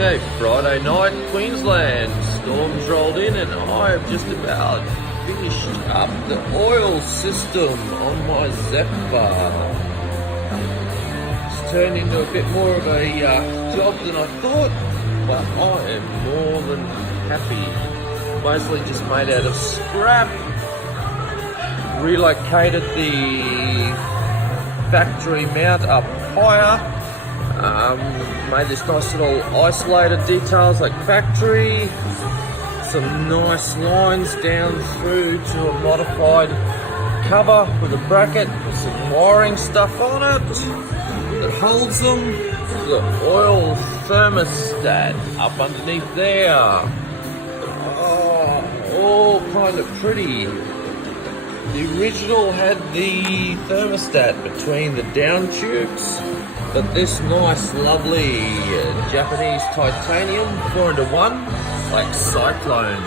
Okay, Friday night, Queensland. Storms rolled in and I have just about finished up the oil system on my zephyr. It's turned into a bit more of a job than I thought, but I am more than happy. Mostly just made out of scrap. Relocated the factory mount up higher. Made this nice little isolated details like factory, some nice lines down through to a modified cover with a bracket with some wiring stuff on it that holds them. The oil thermostat up underneath there. Oh, all kind of pretty. The original had the thermostat between the down tubes, but this nice, lovely Japanese titanium 4-into-1, like Cyclone.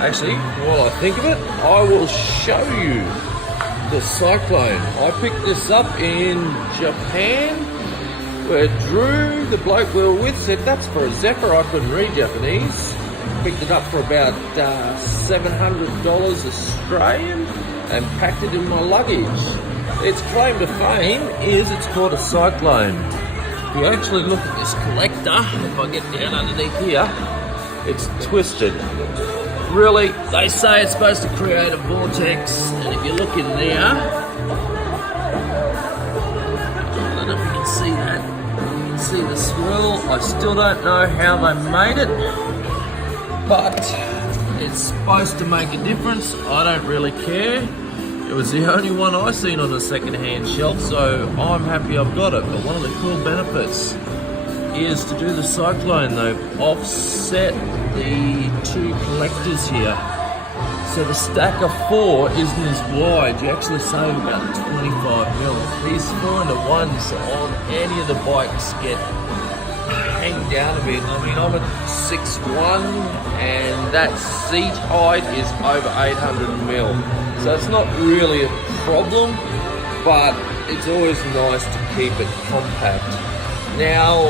Actually, while I think of it, I will show you the Cyclone. I picked this up in Japan, where Drew, the bloke we were with, said that's for a zephyr. I couldn't read Japanese. Picked it up for about $700 Australian and packed it in my luggage. Its claim to fame is it's called a Cyclone. If you actually look at this collector, if I get down underneath here, it's twisted. Really, they say it's supposed to create a vortex, and if you look in there, I don't know if you can see that. You can see the swirl. I still don't know how they made it, but it's supposed to make a difference. I don't really care. It was the only one I seen on a second-hand shelf, so I'm happy I've got it. But one of the cool benefits is to do the Cyclone. They've offset the two collectors here. So the stack of 4 isn't as wide. You actually save about 25 mil. These 4-into-1s on any of the bikes get hang down a bit. I mean, I'm at 6'1", and that seat height is over 800 mil. So it's not really a problem, but it's always nice to keep it compact. Now,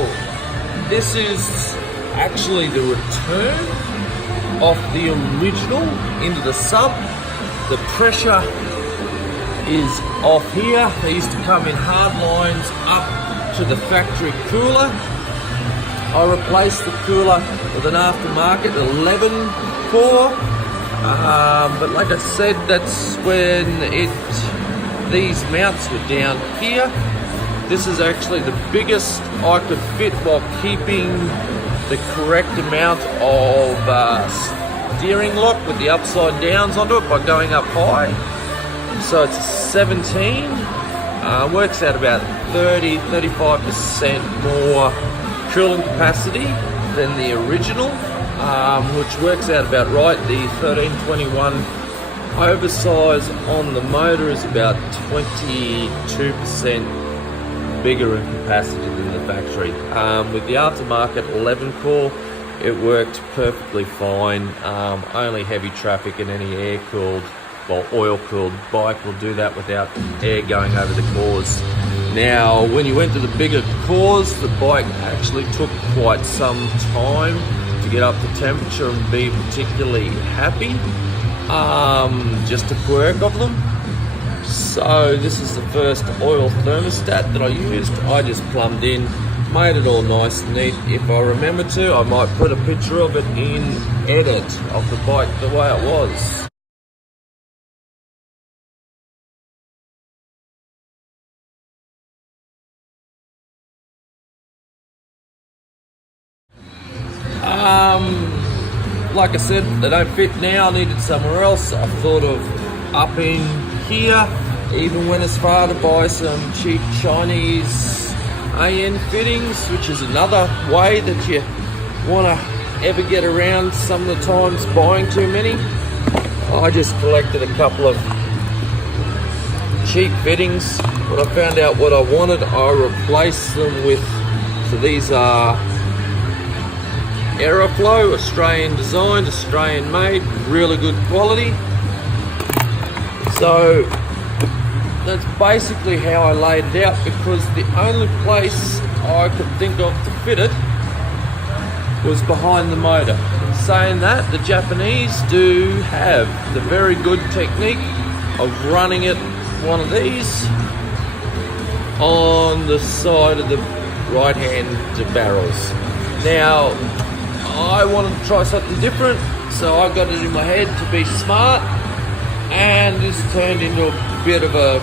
this is actually the return of the original into the sub. The pressure is off here. They used to come in hard lines up to the factory cooler. I replaced the cooler with an aftermarket 11 core. But like I said, that's when these mounts were down here. This is actually the biggest I could fit while keeping the correct amount of steering lock with the upside downs onto it by going up high. So it's a 17. Works out about 35% more cooling capacity than the original. Which works out about right. The 1321 oversize on the motor is about 22% bigger in capacity than the factory. With the aftermarket 11 core, it worked perfectly fine. Only heavy traffic and any air-cooled, well, oil-cooled bike will do that without air going over the cores. Now, when you went to the bigger cores, the bike actually took quite some time to get up to temperature and be particularly happy. Just a quirk of them. So this is the first oil thermostat that I used. I just plumbed in, made it all nice and neat. If I remember to, I might put a picture of it in edit of the bike the way it was. Like I said, they don't fit now. I needed somewhere else. I thought of up in here. Even went as far to buy some cheap Chinese AN fittings, which is another way that you want to ever get around some of the times buying too many. I just collected a couple of cheap fittings. When I found out what I wanted, I replaced them with, so these are Aeroflow, Australian designed, Australian made, really good quality. So that's basically how I laid it out, because the only place I could think of to fit it was behind the motor. Saying that, the Japanese do have the very good technique of running it, one of these, on the side of the right hand barrels. Now, I wanted to try something different, so I got it in my head to be smart, and this turned into a bit of a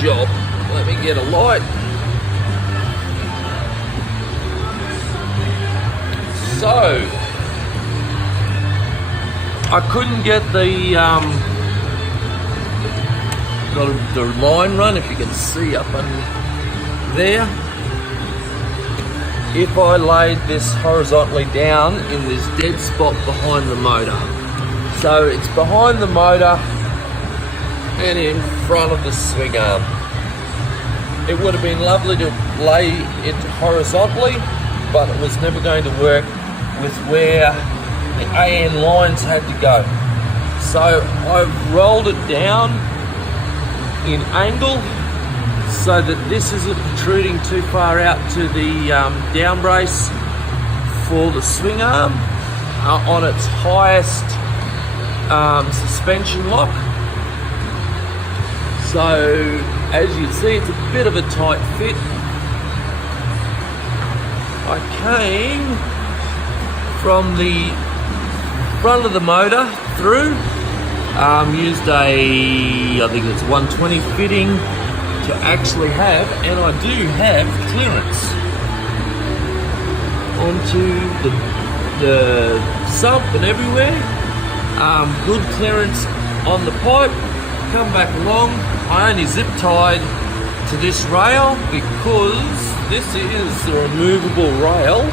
job. Let me get a light. So, I couldn't get the line run, if you can see up in there. If I laid this horizontally down in this dead spot behind the motor. So it's behind the motor and in front of the swing arm. It would have been lovely to lay it horizontally, but it was never going to work with where the AN lines had to go. So I've rolled it down in angle so that this isn't protruding too far out to the down brace for the swing arm on its highest suspension lock. So as you can see, it's a bit of a tight fit. I came from the front of the motor through, used I think it's 120 fitting to actually have, and I do have clearance onto the sump and everywhere. Good clearance on the pipe. Come back along. I only zip tied to this rail because this is the removable rail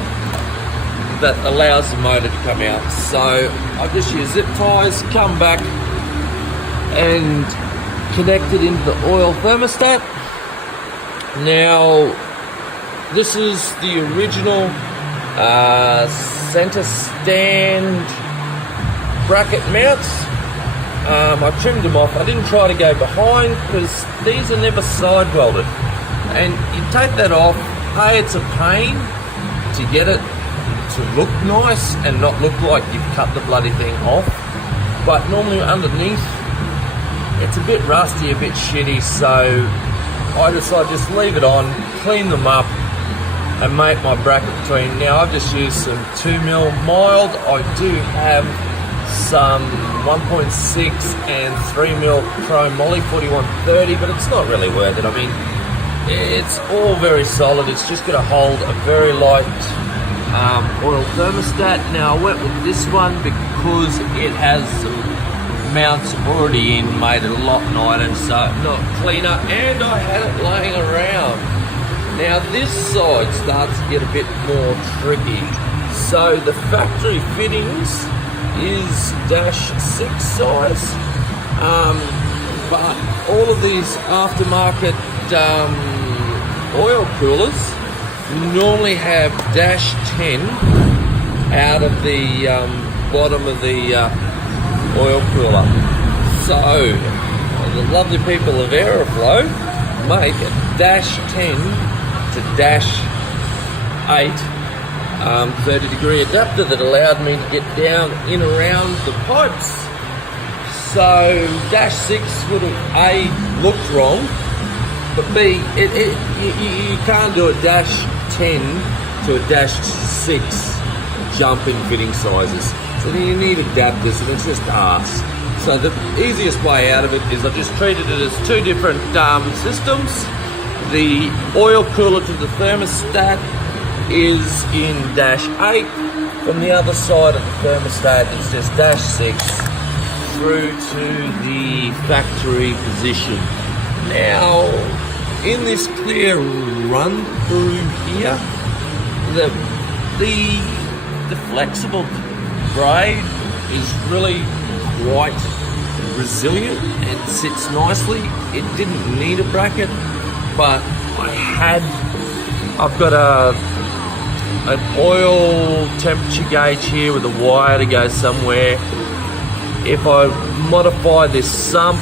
that allows the motor to come out. So I just use zip ties, come back and connect it into the oil thermostat. Now, this is the original center stand bracket mounts. I trimmed them off. I didn't try to go behind because these are never side welded. And you take that off, hey, it's a pain to get it to look nice and not look like you've cut the bloody thing off. But normally underneath, it's a bit rusty, a bit shitty, so I decided just leave it on, clean them up, and make my bracket between. Now I've just used some 2mm mild. I do have some 1.6 and 3mm Pro Moly 4130, but it's not really worth it. I mean, it's all very solid. It's just going to hold a very light oil thermostat. Now I went with this one because it has some mounts already in, made it a lot lighter, so not cleaner, and I had it laying around. Now this side starts to get a bit more tricky. So the factory fittings is -6 size, but all of these aftermarket oil coolers normally have -10 out of the bottom of the oil cooler. So the lovely people of Aeroflow make a -10 to -8 30-degree adapter that allowed me to get down in around the pipes. So -6 would have A, looked wrong, but B, you can't do a -10 to a -6 jump in fitting sizes. So then you need adapters, and it's just arse. So the easiest way out of it is I just treated it as two different systems. The oil cooler to the thermostat is in -8. From the other side of the thermostat, it's just -6 through to the factory position. Now, in this clear run through here, the flexible braid is really quite resilient and sits nicely. It didn't need a bracket, but I've got an oil temperature gauge here with a wire to go somewhere. If I modify this sump,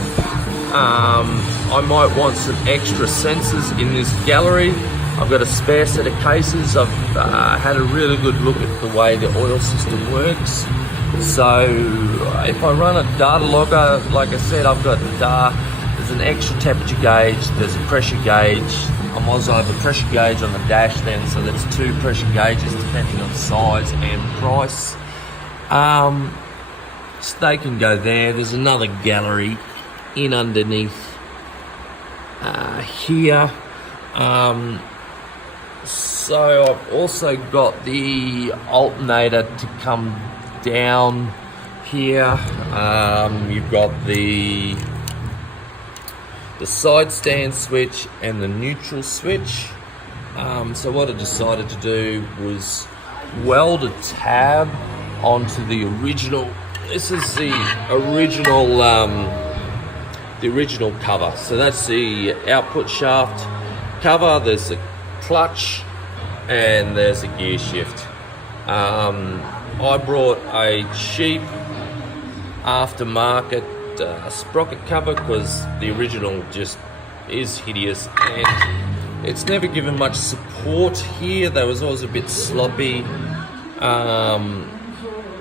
I might want some extra sensors in this gallery I've got a spare set of cases. I've had a really good look at the way the oil system works. So if I run a data logger, like I said, I've got there's an extra temperature gauge, there's a pressure gauge. I also have a pressure gauge on the dash then, so there's 2 pressure gauges depending on size and price. So they can go there. There's another gallery in underneath here. So I've also got the alternator to come down here. You've got the side stand switch and the neutral switch. So what I decided to do was weld a tab onto the original. This is the original cover. So that's the output shaft cover. There's a clutch and there's a gear shift. I brought a cheap aftermarket sprocket cover because the original just is hideous and it's never given much support here. That was always a bit sloppy.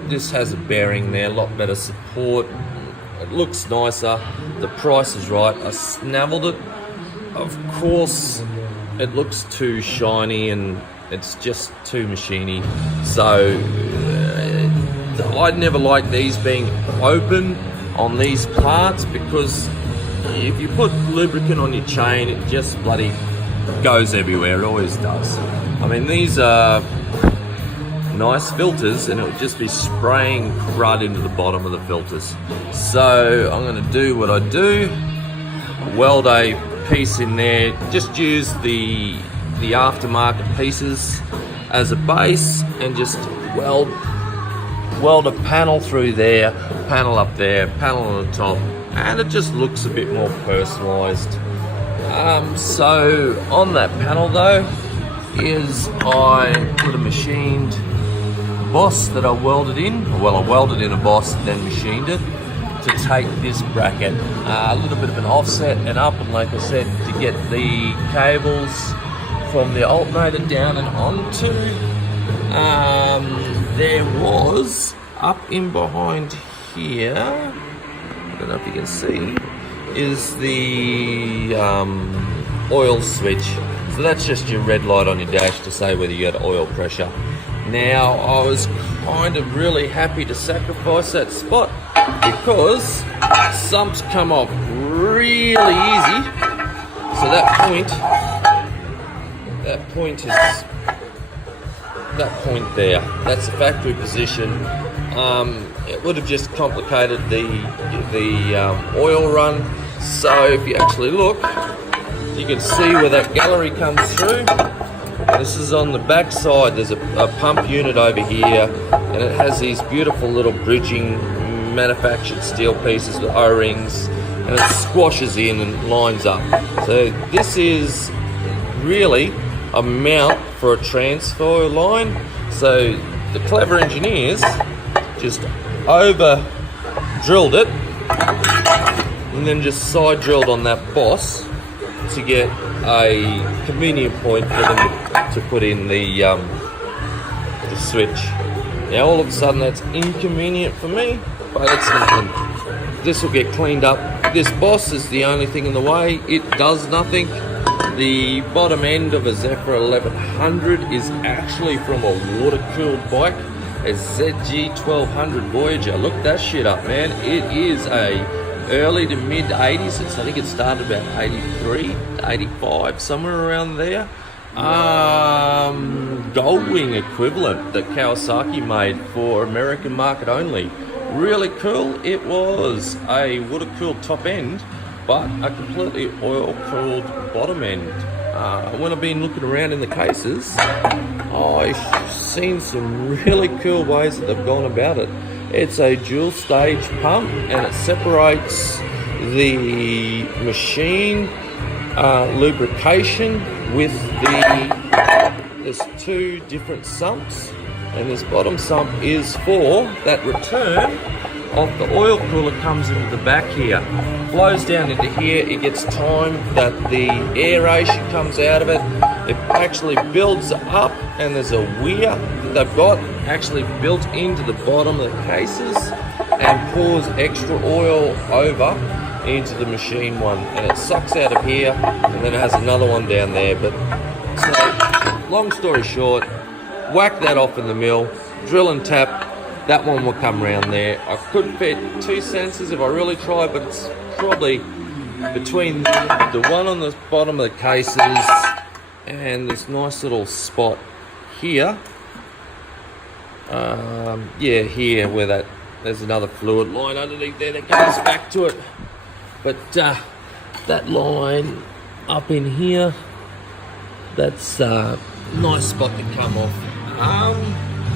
This has a bearing there, a lot better support. It looks nicer. The price is right. I snaveled it. Of course, it looks too shiny and it's just too machiny. So I'd never like these being open on these parts because if you put lubricant on your chain, it just bloody goes everywhere. It always does. I mean, these are nice filters and it would just be spraying crud into the bottom of the filters. So I'm going to do what I do, weld a piece in there, just use the aftermarket pieces as a base and just weld a panel through there, panel up there, panel on the top, and it just looks a bit more personalized. So on that panel though is I put a machined boss that I welded in. Well, I welded in a boss and then machined it to take this bracket a little bit of an offset and up, and like I said, to get the cables from the alternator down and onto. There was up in behind here, I don't know if you can see, is the oil switch. So that's just your red light on your dash to say whether you got oil pressure. Now I was kind of really happy to sacrifice that spot because sumps come off really easy. So that point there, that's the factory position. It would have just complicated the oil run. So if you actually look, you can see where that gallery comes through. This is on the back side. There's a pump unit over here, and it has these beautiful little bridging manufactured steel pieces with O-rings, and it squashes in and lines up. So this is really a mount for a transfer line. So the clever engineers just over drilled it and then just side drilled on that boss to get a convenient point for them to put in the switch. Now all of a sudden that's inconvenient for me, but it's nothing. This will get cleaned up. This boss is the only thing in the way. It does nothing. The bottom end of a Zephyr 1100 is actually from a water-cooled bike, a ZG 1200 Voyager. Look that shit up, man. It is a early to mid 80s. I think it started about 83, 85, somewhere around there. Goldwing equivalent that Kawasaki made for American market only. Really cool. It was a water-cooled top end, but a completely oil-cooled bottom end. When I've been looking around in the cases, I've seen some really cool ways that they've gone about it. It's a dual stage pump and it separates the machine lubrication with there's 2 different sumps, and this bottom sump is for that return of the oil cooler. Comes into the back here, flows down into here, it gets time that the aeration comes out of it, it actually builds up, and there's a weir that they've got actually built into the bottom of the cases and pours extra oil over into the machine one, and it sucks out of here, and then it has another one down there. But so, long story short, whack that off in the mill, drill and tap, that one will come around there. I could fit 2 sensors if I really try, but it's probably between the one on the bottom of the cases and this nice little spot here. Yeah, here where there's another fluid line underneath there that goes back to it. But that line up in here, that's a nice spot to come off.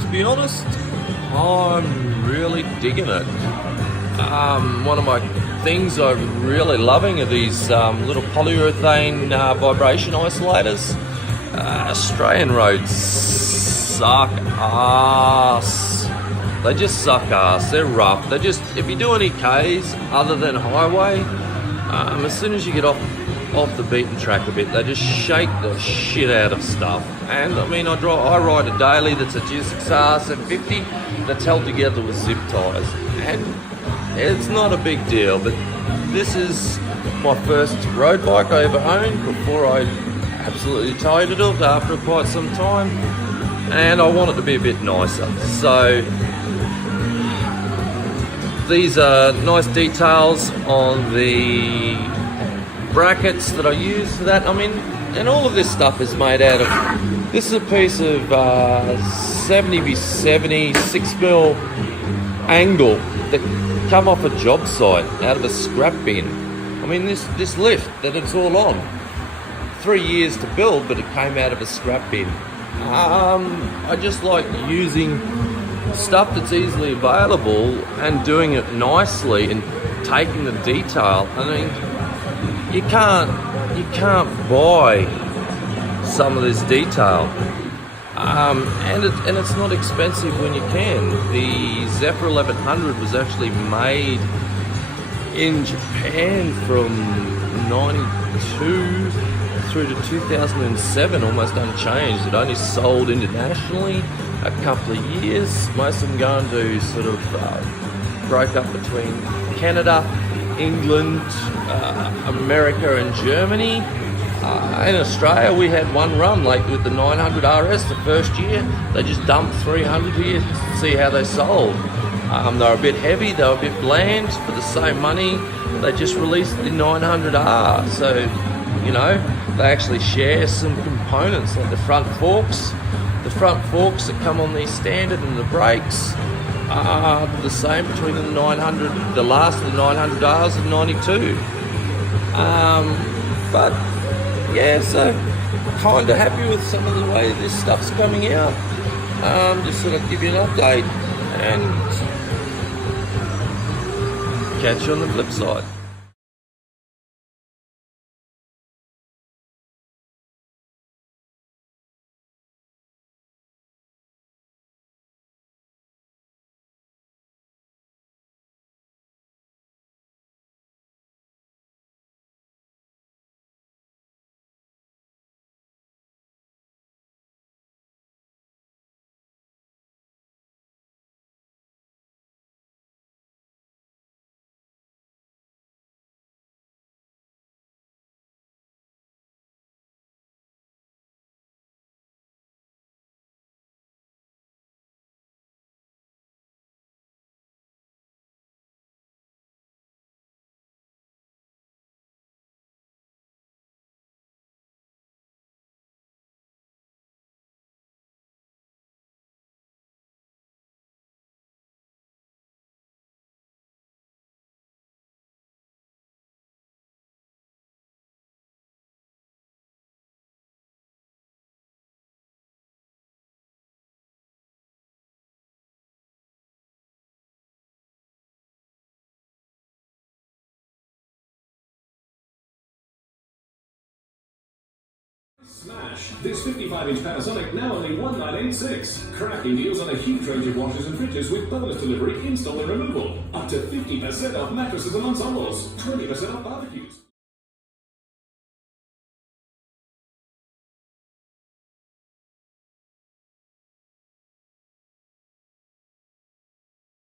To be honest, I'm really digging it. One of my things I'm really loving are these little polyurethane vibration isolators. Australian roads suck ass. They just suck ass. They're rough. They're just, if you do any Ks other than highway, as soon as you get off the beaten track a bit, they just shake the shit out of stuff. And I mean, I ride a daily that's a G6R 750 that's held together with zip ties, and it's not a big deal. But this is my first road bike I ever owned before I absolutely tired it up after quite some time, and I want it to be a bit nicer. So these are nice details on the brackets that I use for that. I mean, and all of this stuff is made out of, this is a piece of 70x70 6mm angle that come off a job site out of a scrap bin. I mean, this lift that it's all on, 3 years to build, but it came out of a scrap bin. I just like using stuff that's easily available and doing it nicely and taking the detail. I mean, you can't buy some of this detail, and it's not expensive when you can. The Zephyr 1100 was actually made in Japan from 92 through to 2007, almost unchanged. It only sold internationally a couple of years. Most of them going to sort of broke up between Canada, England, America and Germany. In Australia we had one run, like with the 900 RS the first year. They just dumped 300 here to see how they sold. They were a bit heavy, they were a bit bland. For the same money, they just released the 900R. So, you know, they actually share some components, like the front forks. The front forks that come on these standard and the brakes are the same between the 900, the last of the 900Rs and 92. But yeah, so kind of happy with some of the way this stuff's coming out. Just sort of give you an update and catch you on the flip side. Smash! This 55-inch Panasonic now only $1,986. Cracking deals on a huge range of washers and fridges with bonus delivery, install and removal. Up to 50% off mattresses and ensembles. 20% off barbecues.